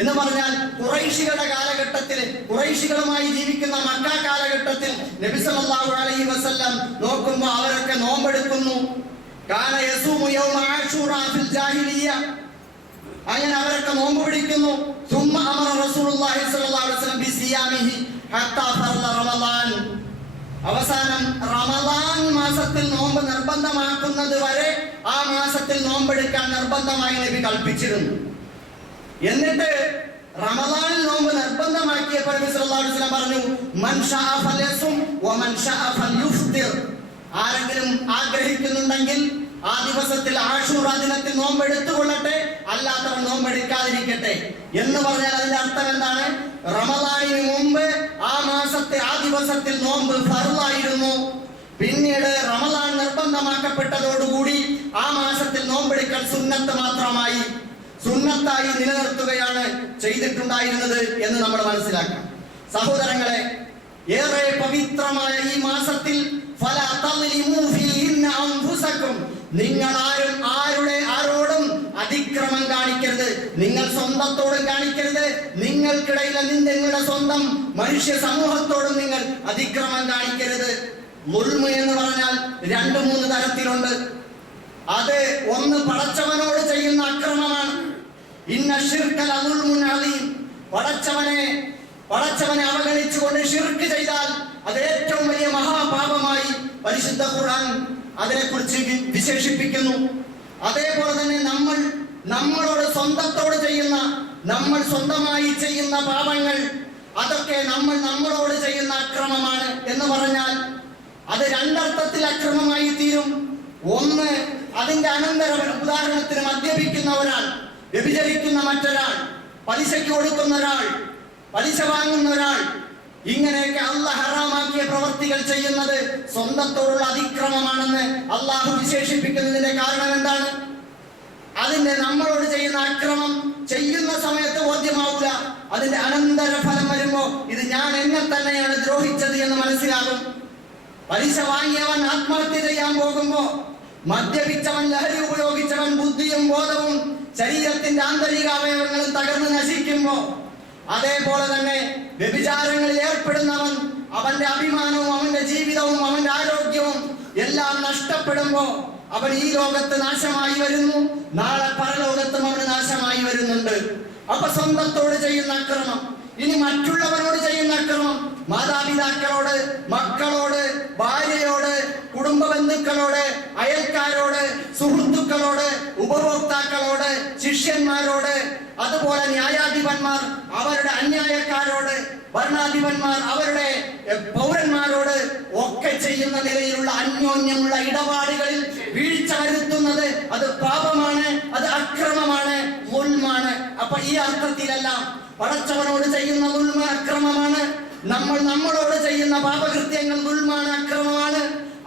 എന്ന് പറഞ്ഞാൽ, ഖുറൈശികളുടെ കാലഘട്ടത്തിൽ, ഖുറൈശികളുമായി ജീവിക്കുന്ന മക്ക കാലഘട്ടത്തിൽ നബി സല്ലല്ലാഹു അലൈഹി വസല്ലം നോക്കുമ്പോൾ അവരൊക്കെ നോമ്പെടുക്കുന്നു. കാന യസൂമു യൗമ ആശൂറ ഫിൽ ജാഹിലിയ്യ, അങ്ങനെ അവരൊക്കെ നോമ്പ് പിടിക്കുന്നു. സുമ്മ അമറ റസൂലുള്ളാഹി സ്വല്ലല്ലാഹു അലൈഹി വസല്ലം ബിസിയാമിഹി ഹത്താ ഫറള റമളാൻ, അവസാനം റമദാൻ മാസത്തിൽ നോമ്പ് നിർബന്ധമാക്കുന്നത് വരെ ആ മാസത്തിൽ നോമ്പെടുക്കാൻ നിർബന്ധമായി നബി കൽപ്പിച്ചിരുന്നു. എന്നിട്ട് റമദാനിൽ നോമ്പ് നിർബന്ധമാക്കിയപ്പോൾ നബി സല്ലല്ലാഹു അലൈഹി വസല്ലം പറഞ്ഞു, മൻ ശാഅ ഫൽയസും വമൻ ശാഅ ഫൽയുഫ്തിർ. ആരെങ്കിലും ആഗ്രഹിക്കുന്നുണ്ടെങ്കിൽ ആ ദിവസത്തിൽ ആശൂറ ദിനത്തിൽ നോമ്പെടുത്തുകൊള്ളട്ടെ, അല്ലാത്തവർ നോമ്പെടുക്കാതിരിക്കട്ടെ എന്ന് പറഞ്ഞാൽ അതിന്റെ അർത്ഥം എന്താണ്? റമദാനിന് മുമ്പ് ആ മാസത്തെ ആ ദിവസത്തിൽ നോമ്പ് ഫർളായിരുന്നു. പിന്നീട് റമദാൻ നിർബന്ധമാക്കപ്പെട്ടതോടുകൂടി ആ മാസത്തിൽ നോമ്പെടുക്കൽ സുന്നത്ത് മാത്രമായി, സുന്നത്തായി നിലനിർത്തുകയാണ് ചെയ്തിട്ടുണ്ടായിരുന്നത് എന്ന് നമ്മൾ മനസ്സിലാക്കാം. സഹോദരങ്ങളെ, ഏറെ പവിത്രമായ ഈ മാസത്തിൽ ഫലാ തളിമു ഫീഹിന്ന അൻഫുസകും, നിങ്ങൾ ആരോടും അതിക്രമം കാണിക്കരുത്. നിങ്ങൾ സ്വന്തത്തോടും കാണിക്കരുത്. നിങ്ങൾക്കിടയിലെ നിങ്ങളുടെ സ്വന്തം മനുഷ്യ സമൂഹത്തോടും നിങ്ങൾ അതിക്രമം കാണിക്കരുത്. മുൽമ് എന്ന് പറഞ്ഞാൽ 2-3 തരത്തിലുണ്ട്. അത് ഒന്ന് പടച്ചവനോട് ചെയ്യുന്ന അക്രമമാണ്. ഇന്ന ശിർക്കൽ അദുൽമുൻ അദീം. പടച്ചവനെ അവഗണിച്ചുകൊണ്ട് ശിർക്ക് ചെയ്താൽ അത് ഏറ്റവും വലിയ മഹാപാപമായി പരിശുദ്ധ ഖുർആൻ അതിനെക്കുറിച്ച് വിശേഷിപ്പിക്കുന്നു. അതേപോലെ തന്നെ നമ്മളോട് നമ്മൾ സ്വന്തമായി ചെയ്യുന്ന പാപങ്ങൾ, അതൊക്കെ നമ്മളോട് ചെയ്യുന്ന അക്രമമാണ് എന്ന് പറഞ്ഞാൽ അത് 2 അർത്ഥത്തിൽ അക്രമമായി തീരും. ഒന്ന്, അതിന്റെ അനന്തരം, ഉദാഹരണത്തിന് മദ്യപിക്കുന്ന ഒരാൾ, വ്യഭിചരിക്കുന്ന മറ്റൊരാൾ, പലിശയ്ക്ക് കൊടുക്കുന്ന ഒരാൾ, പലിശ വാങ്ങുന്ന ഒരാൾ, ഇങ്ങനെയൊക്കെ അല്ലാഹു ഹറാമാക്കിയ പ്രവർത്തികൾ ചെയ്യുന്നത് സ്വന്തത്തോടുള്ള അതിക്രമമാണെന്ന് അല്ലാഹു വിശേഷിപ്പിക്കുന്നതിന്റെ കാരണം എന്താണ്? അതിന്റെ നമ്മളോട് ചെയ്യുന്ന അക്രമം ചെയ്യുന്ന സമയത്ത് ബോധ്യമാവില്ല. അതിന്റെ അനന്തര ഫലം വരുമ്പോ ഇത് ഞാൻ എന്നെ തന്നെയാണ് ദ്രോഹിച്ചത് എന്ന് മനസ്സിലാകും. പലിശ വാങ്ങിയവൻ ആത്മഹത്യ ചെയ്യാൻ പോകുമ്പോ, മദ്യപിച്ചവൻ, ലഹരി ഉപയോഗിച്ചവൻ ബുദ്ധിയും ബോധവും ശരീരത്തിന്റെ ആന്തരിക അവയവങ്ങളും തകർന്ന് നശിക്കുമ്പോ, അതേപോലെ തന്നെ വ്യഭിചാരങ്ങളിൽ ഏർപ്പെടുന്നവൻ, അവന്റെ അഭിമാനവും അവന്റെ ജീവിതവും അവന്റെ ആരോഗ്യവും എല്ലാം നഷ്ടപ്പെടുമ്പോ അവൻ ഈ ലോകത്ത് നാശമായി വരുന്നു, നാളെ പരലോകത്തും അവന് നാശമായി വരുന്നുണ്ട്. അപ്പൊ സ്വന്തത്തോട് ചെയ്യുന്ന അക്രമം. ഇനി മറ്റുള്ളവരോട് ചെയ്യുന്ന അക്രമം, മാതാപിതാക്കളോട്, മക്കളോട്, ഭാര്യയോട്, കുടുംബ ബന്ധുക്കളോട്, അയൽക്കാരോട്, സുഹൃത്തുക്കളോട്, ഉപഭോക്താക്കളോട്, ശിഷ്യന്മാരോട്, അതുപോലെ ന്യായാധിപന്മാർ അവരുടെ അന്യായക്കാരോട്, ഭരണാധിപന്മാർ അവരുടെ പൗരന്മാരോട് ഒക്കെ ചെയ്യുന്ന നിലയിലുള്ള അന്യോന്യമുള്ള ഇടപാടുകളിൽ വീഴ്ച വരുത്തുന്നത് അത് പാപമാണ്, അത് അക്രമമാണ്, മുൽമാണ്. അപ്പൊ ഈ അർത്ഥത്തിലെല്ലാം പടച്ചവനോട് ചെയ്യുന്ന ദുൽമ അക്രമമാണ്, നമ്മളോട് ചെയ്യുന്ന പാപകൃത്യങ്ങൾ ദുൽമാണ്, അക്രമമാണ്.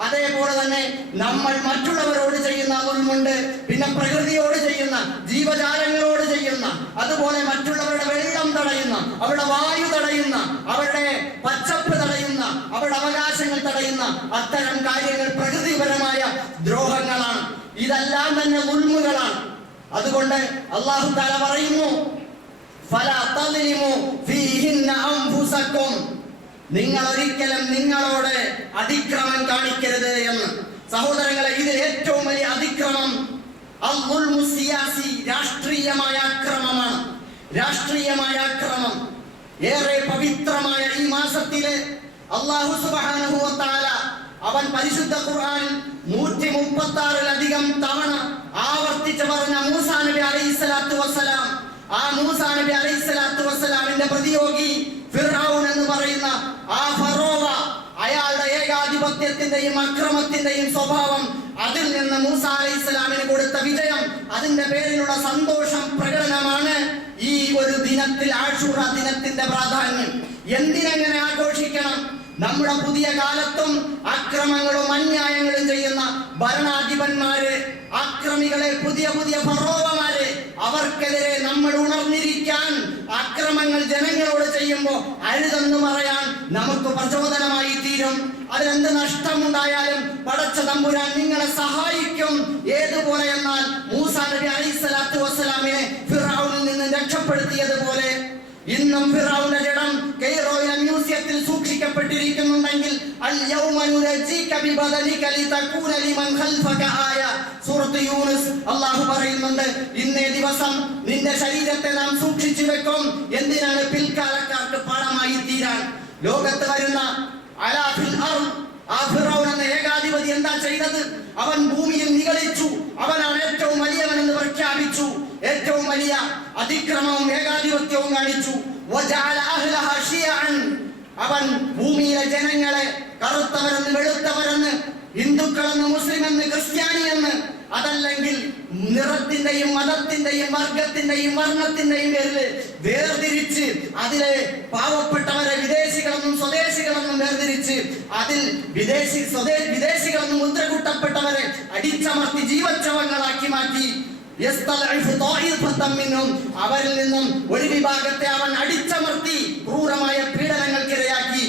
അതേപോലെ തന്നെ നമ്മൾ മറ്റുള്ളവരോട് ചെയ്യുന്ന ദുൽമുണ്ട്. പിന്നെ പ്രകൃതിയോട് ചെയ്യുന്ന, ജീവജാലങ്ങളോട് ചെയ്യുന്ന, അതുപോലെ മറ്റുള്ളവരുടെ വെള്ളം തടയുന്ന, അവരുടെ വായു തടയുന്ന, അവരുടെ പച്ചപ്പ് തടയുന്ന, അവരുടെ അവകാശങ്ങൾ തടയുന്ന അത്തരം കാര്യങ്ങൾ പ്രകൃതിപരമായ ദ്രോഹങ്ങളാണ്. ഇതെല്ലാം തന്നെ ദുൽമുകളാണ്. അതുകൊണ്ട് അല്ലാഹു തആല പറയുന്നു, ഫലാ തളിമു ഫീഹിന്ന അൻഫുസകും, നിങ്ങൾ ഒരിക്കലും നിങ്ങളോട് അതിക്രമം കാണിക്കരുത് എന്ന്. സഹോദരങ്ങളെ, ഇതിൽ ഏറ്റവും വലിയ അതിക്രമം അൽ-ദുൽമു സിയാസി, രാഷ്ട്രീയമായ അക്രമമാണ്. രാഷ്ട്രീയമായ അക്രമം ഏറെ പവിത്രമായ ഈ മാസത്തില് അല്ലാഹു സുബ്ഹാനഹു വ തആല അവൻ പരിശുദ്ധ ഖുർആനിൽ 136-ലധികം തവണ ആവർത്തിച്ച് പറഞ്ഞ മൂസാ നബി അലൈഹിസ്സലാത്തു വസ്സലാം, ആ മൂസാ നബി അലൈഹിസ്സലാത്തു വസ്സലാമിന്റെ പ്രതിയോഗി ഫിർഔൻ എന്ന് പറയുന്ന ആ ഫറോവ, അയാളുടെ ഏകാധിപത്യത്തിന്റെയും അക്രമത്തിന്റെയും സ്വഭാവം, അതിൽ നിന്ന് മൂസാ അലൈഹിസ്സലാമിന് കൊടുത്ത വിജയം, അതിന്റെ പേരിലുള്ള സന്തോഷം പ്രകടനമാണ് ഈ ഒരു ദിനത്തിൽ, ആശൂറ ദിനത്തിന്റെ പ്രാധാന്യം. എന്തിനെങ്ങനെ ആഘോഷിക്കണം? നമ്മുടെ പുതിയ കാലത്തും അക്രമങ്ങളും അന്യായങ്ങളും ചെയ്യുന്ന ഭരണാധിപന്മാര്, അക്രമികളെ, പുതിയ ഫറോവമാര്, അവർക്കെതിരെ നമ്മൾ ഉണർന്നിരിക്കാൻ, അക്രമങ്ങൾ ജനങ്ങളോട് ചെയ്യുമ്പോൾ അരുതെന്ന് പറയാൻ നമുക്ക് പ്രചോദനമായി തീരും. അതിലെന്ത് നഷ്ടമുണ്ടായാലും പടച്ച തമ്പുരാൻ നിങ്ങളെ സഹായിക്കും. ഏതുപോലെ എന്നാൽ മൂസാ നബി അലൈഹിസ്സലാത്തു വസ്സലാമിനെ ഫിർഔനിൽ നിന്ന് രക്ഷപ്പെടുത്തിയതുപോലെ ഇന്നും ഫിർഔന്റെ ജഡം കൈറോയിലെ മ്യൂസിയത്തിൽ സൂക്ഷിക്കപ്പെട്ടിരിക്കുന്നുണ്ടെങ്കിൽ സൂറത്ത് യൂനുസ് അല്ലാഹു പറയുന്നുണ്ട്, ഇന്നേ ദിവസം നിന്റെ ശരീരത്തെ നാം സൂക്ഷിച്ചു വെക്കും. എന്തിനാണ്? പിൽക്കാലക്കാർക്ക് പാഠമായി തീരാൻ. ലോകത്ത് വരുന്ന അവൻ ഭൂമിയിൽ നിഗളിച്ചു. അവനാണ് ഏറ്റവും വലിയവനെന്ന് പ്രഖ്യാപിച്ചു. ഏറ്റവും വലിയ അതിക്രമവും ഏകാധിപത്യവും കാണിച്ചു. അവൻ ഭൂമിയിലെ ജനങ്ങളെ കറുത്തവരെന്ന് വെളുത്തവരെന്ന്, ഹിന്ദുക്കളെന്ന് മുസ്ലിമെന്ന് ക്രിസ്ത്യാനിയെന്ന്, അതല്ലെങ്കിൽ നിറത്തിന്റെയും മതത്തിന്റെയും വർഗത്തിന്റെയും വർണ്ണത്തിന്റെയും പേരിൽ വേർതിരിച്ച് അതിലെ പാവപ്പെട്ടവരെ വിദേശികളെന്നും സ്വദേശികളെന്നും വേർതിരിച്ച് അതിൽ വിദേശികളെന്നും മുദ്രകൂട്ടപ്പെട്ടവരെ അടിച്ചമർത്തി ജീവച്ഛവങ്ങളാക്കി മാറ്റി. അവരിൽ നിന്നും ഒരു വിഭാഗത്തെ അവൻ അടിച്ചമർത്തി ക്രൂരമായ പീഡനങ്ങൾക്കിരയാക്കി.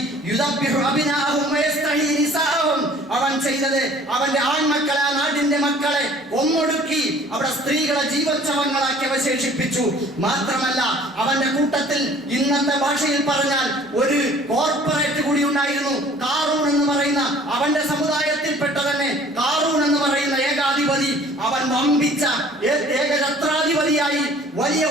അവൻ ചെയ്തത് അവന്റെ ആൺമക്കളെ, ആ നാടിന്റെ മക്കളെ കൊന്നൊടുക്കി അവിടെ സ്ത്രീകളെ ജീവച്ഛവങ്ങളാക്കി അവശേഷിപ്പിച്ചു. മാത്രമല്ല അവന്റെ കൂട്ടത്തിൽ ഇന്നത്തെ ഭാഷയിൽ പറഞ്ഞാൽ ഒരു കോർപ്പറേറ്റ് കൂടി ഉണ്ടായിരുന്നു. കാറൂൺ എന്ന് പറയുന്ന അവന്റെ സമുദായത്തിൽപ്പെട്ട തന്നെ കാറൂൺ എന്ന് പറയുന്ന ഏകാധിപതി, അവൻ വമ്പിച്ച ഏകഛത്രാധിപതിയായി വലിയ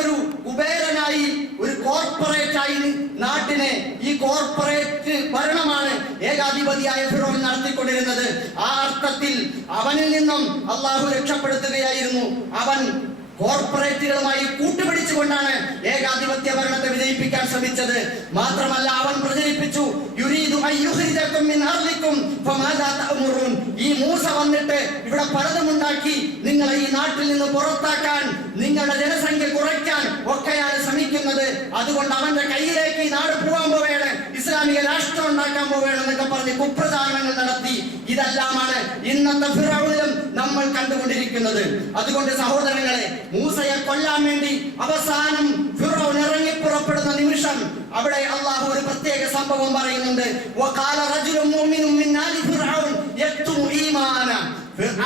ഒരു കുബേരനായി ഒരു കോർപ്പറേറ്റായി നാട്ടിനെ ഈ കോർപ്പറേറ്റ് ഭരണമാണ് ഏകാധിപതിയായ ഫിറോൻ നടത്തിക്കൊണ്ടിരുന്നത്. ആ അർത്ഥത്തിൽ അവനിൽ നിന്നും അള്ളാഹു രക്ഷപ്പെടുത്തുകയായിരുന്നു. അവൻ കോർപ്പറേറ്റുകളുമായി കൂട്ടുപിടിച്ചുകൊണ്ടാണ് ഏകാധിപത്യ ഭരണത്തെ വിജയിപ്പിക്കാൻ ശ്രമിച്ചത്. മാത്രമല്ല അവൻ പ്രചരിപ്പിച്ചു, ഈ മൂസ വന്നിട്ട് ഇവിടെ പലതുമുണ്ടാക്കി നിങ്ങളെ ഈ നാട്ടിൽ നിന്ന് പുറത്താക്കാൻ, നിങ്ങളുടെ ജനസംഖ്യ കുറയ്ക്കാൻ ഒക്കെയാണ് ശ്രമിക്കുന്നത്. അതുകൊണ്ട് അവന്റെ കയ്യിലേക്ക് ഈ നാട് പോകാൻ പോവുകയാണ്, ഇസ്ലാമിക രാഷ്ട്രം ഉണ്ടാക്കാൻ പോവുകയാണ് എന്നൊക്കെ പറഞ്ഞ് കുപ്രചാരണങ്ങൾ നടത്തി. ഇതെല്ലാമാണ് ഇന്നത്തെ ഫിറഔനിലും നമ്മൾ കണ്ടുകൊണ്ടിരിക്കുന്നത്. അതുകൊണ്ട് സഹോദരങ്ങളെ, മൂസയെ കൊല്ലാൻ വേണ്ടി അവസാനം ഫിറഔൻ ഇറങ്ങി പുറപ്പെടുന്ന നിമിഷം അവിടെ അള്ളാഹു ഒരു പ്രത്യേക സംഭവം പറയുന്നുണ്ട്. വഖാല റജുലുൻ മുഅ്മിനുൻ മിൻ ആലി ഫിറഔൻ യക്തുമു ഈമാന.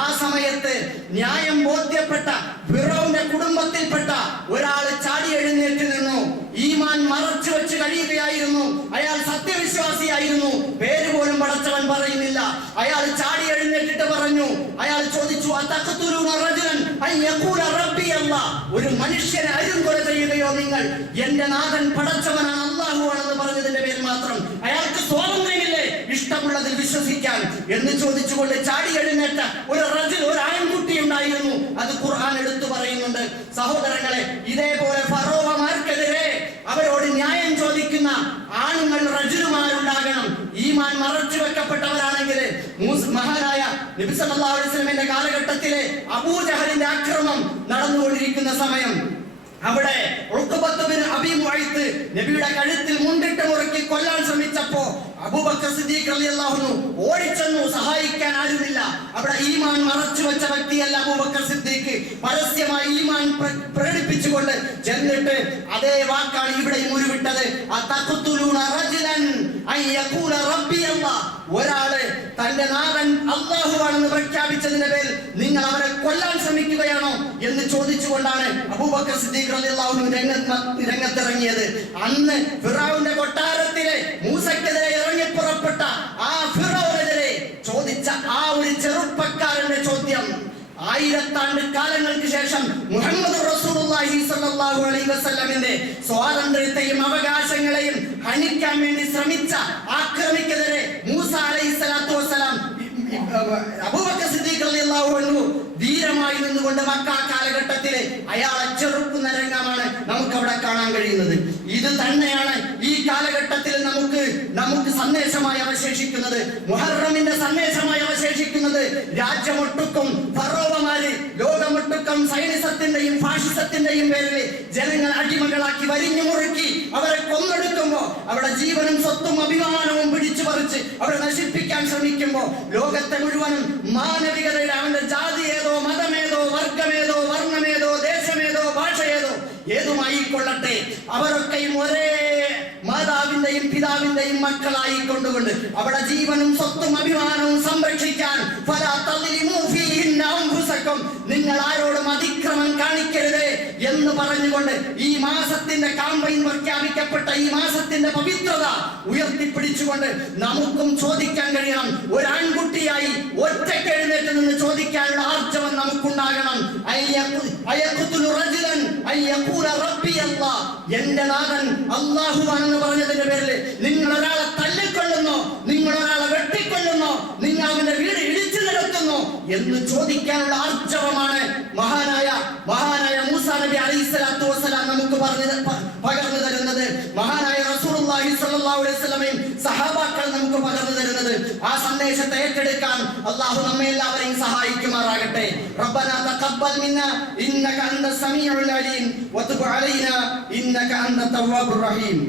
ആ സമയത്ത് ന്യായം ബോധ്യപ്പെട്ട ഫിറഔന്റെ കുടുംബത്തിൽപ്പെട്ട ഒരാൾ ചാടി എഴുന്നേറ്റ് നിന്നു. ഈമാൻ മറച്ചു വെച്ച് കഴിയുകയായിരുന്നു. അയാൾ സത്യവിശ്വാസിയായിരുന്നു. പേര് പോലും പടച്ചവൻ പറയുന്നില്ല. അയാൾ ചാടി എഴുന്നേറ്റിട്ട് പറഞ്ഞു, അയാൾ ചോദിച്ചു, അതഖ്തുലൂന റജുലൻ അൻ യഖൂല റബ്ബി അല്ലാഹ്. ഒരു മനുഷ്യനെ അരുംകൊല ചെയ്യുകയോ നിങ്ങൾ? എന്റെ നാഥൻ പടച്ചവനാണ്, അല്ലാഹു ആണെന്ന് പറഞ്ഞതിന്റെ പേരിൽ മാത്രം അയാൾക്ക് സ്വാതന്ത്ര്യമില്ലേ ഇഷ്ടമുള്ളതിൽ വിശ്വസിക്കാൻ എന്ന് ചോദിച്ചുകൊണ്ട് ചാടി എഴുന്നേറ്റ ഒരു ആൺകുട്ടി ഉണ്ടായിരുന്നു. അത് ഖുർആൻ എടുത്തു പറയുന്നുണ്ട്. സഹോദരങ്ങളെ, ഇതേപോലെ ഫറോവമാർക്കെതിരെ അവരോട് ന്യായം ചോദിക്കുന്ന ആണുങ്ങൾ റജുലുമാരുണ്ടാകണം. ഈമാൻ മറച്ചു വെക്കപ്പെട്ടവരാണെങ്കിൽ മഹാനായ നബി സല്ലല്ലാഹു അലൈഹി വസല്ലമയുടെ കാലഘട്ടത്തിലെ അബൂജഹലിന്റെ ആക്രമണം നടന്നുകൊണ്ടിരിക്കുന്ന സമയം അവിടെ ഉഖബത്ത് ബിൻ അബീ മുഅയ്ത്ത് നബിയുടെ കഴുത്തിൽ മുണ്ടിട്ട് മുറുക്കി കൊല്ലാൻ ശ്രമിച്ചപ്പോ അബൂബക്കർ സിദ്ദീഖ് റളിയല്ലാഹു അൻഹു ഓടിച്ചെന്നു. സഹായിക്കാൻ ആരുമില്ല. അവിടെ ഈമാൻ മറച്ചു വെച്ച വ്യക്തിയല്ല അബൂബക്കർ സിദ്ദീഖ്. പരസ്യമായി ഈമാൻ പ്രകടിപ്പിച്ചുകൊണ്ട് ചെന്നിട്ട് അതേ വാക്കാണ് ഇവിടെയും ഉരുവിട്ടത്. അതഖ്തുലൂന റജുലൻ അൻ യഖൂല റബ്ബി അല്ലാഹ്. ഒരാള് തന്റെ നാഥൻ അല്ലാഹു ആണെന്ന് പ്രഖ്യാപിച്ചതിന്റെ പേരിൽ നിങ്ങൾ അവരെ കൊല്ലാൻ ശ്രമിക്കുകയാണോ എന്ന് ചോദിച്ചുകൊണ്ടാണ് അബൂബക്കർ സിദ്ദീഖ് റളിയല്ലാഹു അൻഹു രംഗത്തിറങ്ങിയത്. അന്ന് ഫിറഔന്റെ കൊട്ടാരത്തിലെ മൂസയ്ക്കെതിരെ ഇറങ്ങി പുറപ്പെട്ട ആ ഫിറഔനെതിരെ ചോദിച്ച ആ ഒരു ചെറുപ്പക്കാരന്റെ ചോദ്യം 1000 ആണ്ട് കാലങ്ങൾക്ക് ശേഷം മുഹമ്മദ് റസൂലുള്ളാഹി സ്വല്ലല്ലാഹു അലൈഹി വസല്ലമിന്റെ സ്വാതന്ത്ര്യത്തെയും അവകാശങ്ങളെയും ഹനിക്കാൻ വേണ്ടി ശ്രമിച്ച ആക്രമിക്കെതിരെ മൂസ അലൈഹിസ്സലാത്തു വസ്സലാം അബൂബക്കർ സിദ്ദീഖ് റളിയല്ലാഹു അൻഹു ധീരമായി നിന്നുകൊണ്ട് മക്ക കാലഘട്ടത്തിലെ അയാളെ ചെറുക്കുന്ന രംഗമാണ് നമുക്ക് അവിടെ കാണാൻ കഴിയുന്നത്. ഇത് തന്നെയാണ് ഈ കാലഘട്ടത്തിൽ നമുക്ക് സന്ദേശമായി അവശേഷിക്കുന്നത്. മുഹറമിന്റെ സന്ദേശമായി അവശേഷിക്കുന്നത് രാജ്യമൊട്ടുക്കും ഫറോവമാര് ലോകമൊട്ടുക്കും സൈനിസത്തിന്റെയും ഫാഷിസത്തിന്റെയും പേരിൽ ജനങ്ങൾ അടിമകളാക്കി വരിഞ്ഞു മുറുക്കി അവരെ കൊന്നൊടുക്കുമ്പോ അവിടെ ജീവനും സ്വത്തും അഭിമാനവും പിടിച്ചു പറിച്ച് അവരെ നശിപ്പിക്കാൻ ശ്രമിക്കുമ്പോ ലോകത്തെ മുഴുവനും മാനവികതയുടെ അവന്റെ ജാതി ഏതോ മതമേതോ വർഗമേതോ വർണ്ണമേതോ ദേശമേതോ ഭാഷയേതോ ഏതുമായി കൊള്ളട്ടെ അവരൊക്കെയും ഒരേ മാതാവിന്റെയും പിതാവിന്റെയും മക്കളായി കൊണ്ടുകൊണ്ട് അവിടെ ജീവനും സ്വത്തും അഭിമാനവും സംരക്ഷിക്കാൻ നിങ്ങൾ ആരോടും അതിക്രമം കാണിക്കരുത് എന്ന് പറഞ്ഞുകൊണ്ട് ഈ മാസത്തിന്റെ കാമ്പയിൻ പ്രഖ്യാപിക്കപ്പെട്ട ഈ മാസത്തിന്റെ പവിത്രത ഉയർത്തിപ്പിടിച്ചുകൊണ്ട് നമുക്കും ചോദിക്കാൻ കഴിയണം. ഒരാൺകുട്ടിയായി ഒറ്റയ്ക്ക് എഴുന്നേറ്റ് നിന്ന് ചോദിക്കാനുള്ള ആർജവം നമുക്കുണ്ടാകണം. എന്റെ നാഥൻ അല്ലാഹു ആണെന്ന് പറഞ്ഞതിന്റെ പേരിൽ നിങ്ങൾ ഒരാളെ തല്ലിക്കൊള്ളുന്നോ, നിങ്ങൾ ഒരാളെ വെട്ടിക്കൊള്ളുന്നോ, നിങ്ങൾ അവന്റെ വീട് ഇടിച്ചു നിരത്തുന്നു എന്ന് ചോദിക്കാനുള്ള ആർജവമാണ് മഹാനായ മൂസാ നബി അലൈഹിസ്സലാത്തു വസ്സലാം നമുക്ക് പകർന്നു തരുന്നത്. മഹാനായ റസൂലുള്ളാഹി സ്വല്ലല്ലാഹു അലൈഹി വസല്ലമയും സഹാബാക്കൾ നമുക്ക് പകർന്നു തരുന്നത്. ആ സന്ദേശത്തെ ഏറ്റെടുക്കാൻ അല്ലാഹു നമ്മെ എല്ലാവരെയും സഹായിക്കുമാറാകട്ടെ. റബ്ബനാ തഖബ്ബൽ മിന്നാ ഇന്നക അൻത സമീഉൽ അലീം വതുബ് അലൈനാ ഇന്നക അൻത തവ്വാബുർ റഹീം.